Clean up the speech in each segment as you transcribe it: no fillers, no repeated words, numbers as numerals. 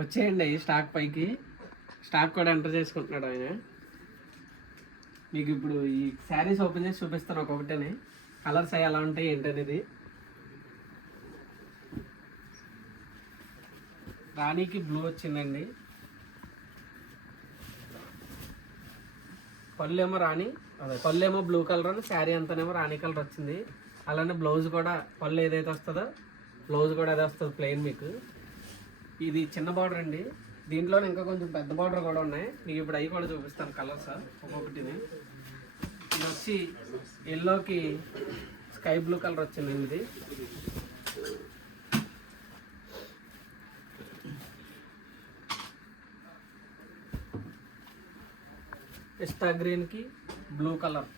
వచ్చేయండి స్టాక్ పైకి. స్టాక్ కూడా ఎంటర్ చేసుకుంటున్నాడు ఆయన. మీకు ఇప్పుడు ఈ శారీస్ ఓపెన్ చేసి చూపిస్తాను ఒక్కొక్కటని. కలర్స్ అవి ఎలా ఉంటాయి ఏంటనేది. రాణికి బ్లూ వచ్చిందండి. పళ్ళేమో రాణి, అదే పళ్ళేమో బ్లూ కలర్ అని, శారీ అంతానేమో రాణి కలర్ వచ్చింది. అలానే బ్లౌజ్ కూడా పళ్ళు ఏదైతే వస్తుందో బ్లౌజ్ కూడా అదే వస్తుంది ప్లెయిన్. మీకు ఇది చిన్న బార్డర్ అండి. దీంట్లోనే ఇంకా కొంచెం పెద్ద బార్డర్ కూడా ఉన్నాయి. మీకు ఇప్పుడు అవి కూడా చూపిస్తాను కలర్స్ ఒక్కొక్కటిని. ఇది వచ్చి ఎల్లోకి స్కై బ్లూ కలర్ వచ్చిందండి. ఇది పిస్తా గ్రీన్కి బ్లూ కలర్.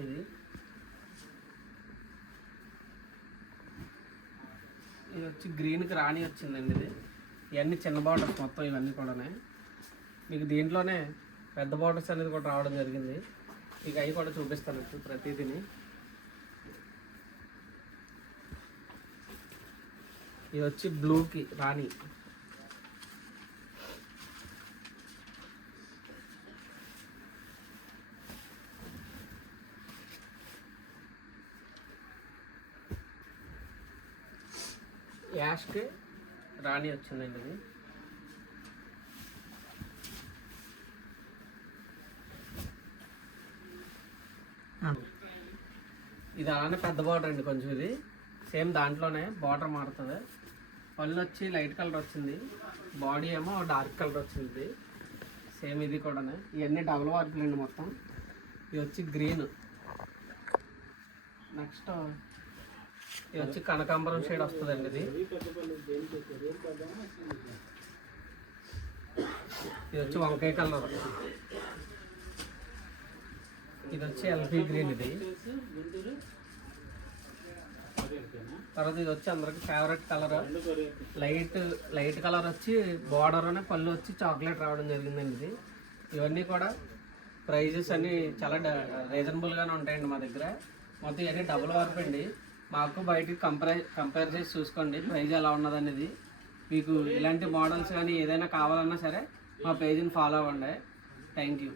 ఇది వచ్చి గ్రీన్కి రాణి వచ్చిందండి. ఇది ఇవన్నీ చిన్న బార్డర్స్ మొత్తం ఇవన్నీ కూడా. మీకు దీంట్లోనే పెద్ద బార్డర్స్ అనేది కూడా రావడం జరిగింది. మీకు అవి కూడా చూపిస్తాను ప్రతిదీని. ఇది వచ్చి బ్లూకి రాణి. యాష్కి రాణి వచ్చిందండి. ఇది ఇది అలానే పెద్ద బార్డర్ అండి కొంచెం. ఇది సేమ్ దాంట్లోనే బార్డర్ మారుతుంది. పళ్ళు వచ్చి లైట్ కలర్ వచ్చింది, బాడీ ఏమో డార్క్ కలర్ వచ్చింది. సేమ్ ఇది కూడా. ఇవన్నీ డబుల్ వర్క్లు అండి మొత్తం. ఇది వచ్చి గ్రీన్. నెక్స్ట్ ఇది వచ్చి కనకాంబరం షేడ్ వస్తుందండి. ఇది వచ్చి వంకాయ కలర్. ఇది వచ్చి ఎల్పీ గ్రీన్. ఇది తర్వాత ఇది వచ్చి అందరికి ఫేవరెట్ కలర్ లైట్ కలర్ వచ్చి బార్డర్ అనే పళ్ళు వచ్చి చాక్లెట్ రావడం జరిగిందండి. ఇది ఇవన్నీ కూడా ప్రైజెస్ అన్నీ చాలా రీజనబుల్గానే ఉంటాయండి మా దగ్గర. మొత్తం ఇవన్నీ డబుల్ వర్క్ అండి. మాకు బయటికి కంపేర్ చేసి చూసుకోండి ప్రైజ్ ఎలా ఉన్నదనేది. మీకు ఇలాంటి మోడల్స్ కానీ ఏదైనా కావాలన్నా సరే మా పేజీని ఫాలో అవ్వండి. Thank you.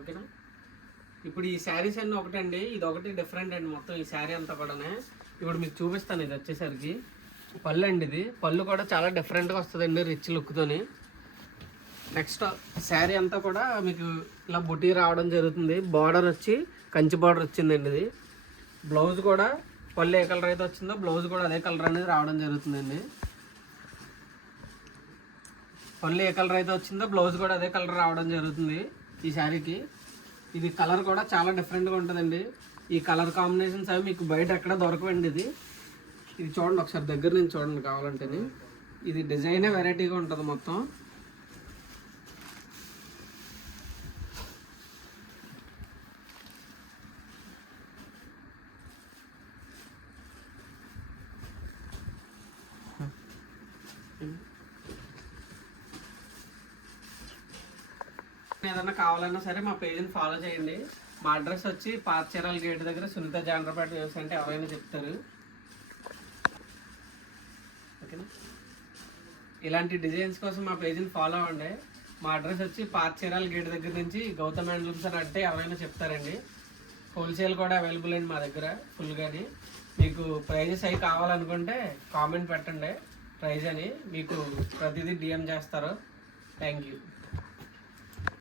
ఓకేనా. ఇప్పుడు ఈ శారీస్ అన్నీ ఒకటండి. ఇది ఒకటి డిఫరెంట్ అండి మొత్తం ఈ శారీ అంతా కూడా. ఇప్పుడు మీకు చూపిస్తాను. ఇది వచ్చేసరికి పళ్ళు అండి. ఇది పళ్ళు కూడా చాలా డిఫరెంట్గా వస్తుందండి రిచ్ లుక్తోని. నెక్స్ట్ శారీ అంతా కూడా మీకు ఇలా బుటీ రావడం జరుగుతుంది. బార్డర్ వచ్చి కంచి బార్డర్ వచ్చిందండి. ఇది బ్లౌజ్ కూడా పళ్ళు ఏ కలర్ అయితే వచ్చిందో బ్లౌజ్ కూడా అదే కలర్ అనేది రావడం జరుగుతుందండి. పళ్ళు ఏ కలర్ అయితే వచ్చిందో బ్లౌజ్ కూడా అదే కలర్ రావడం జరుగుతుంది ఈ శారీకి. ఇది కలర్ కూడా చాలా డిఫరెంట్గా ఉంటుందండి. ఈ కలర్ కాంబినేషన్స్ అవి మీకు బయట ఎక్కడ దొరకవండి. ఇది చూడండి ఒకసారి దగ్గర నుంచి చూడండి కావాలంటే. ఇది డిజైనే వెరైటీగా ఉంటుంది మొత్తం. ఏదన్నా కావాలన్నా సరే మా పేజీని ఫాలో చేయండి. మా అడ్రస్ వచ్చి పాతచీరాల గేట్ దగ్గర సునీత జాండ్రపేట న్యూస్ అంటే ఎవరైనా చెప్తారు. ఓకేనా. ఇలాంటి డిజైన్స్ కోసం మా పేజీని ఫాలో అవ్వండి. మా అడ్రస్ వచ్చి పాతచీరాల గేట్ దగ్గర నుంచి గౌతమ్ హ్యాండ్లూమ్స్ అని అంటే ఎవరైనా చెప్తారండి. హోల్సేల్ కూడా అవైలబుల్ అండి మా దగ్గర ఫుల్గాని. మీకు ప్రైజెస్ అవి కావాలనుకుంటే కామెంట్ పెట్టండి ప్రైజ్ అని. మీకు ప్రతిదీ డిఎం చేస్తారు. Thank you.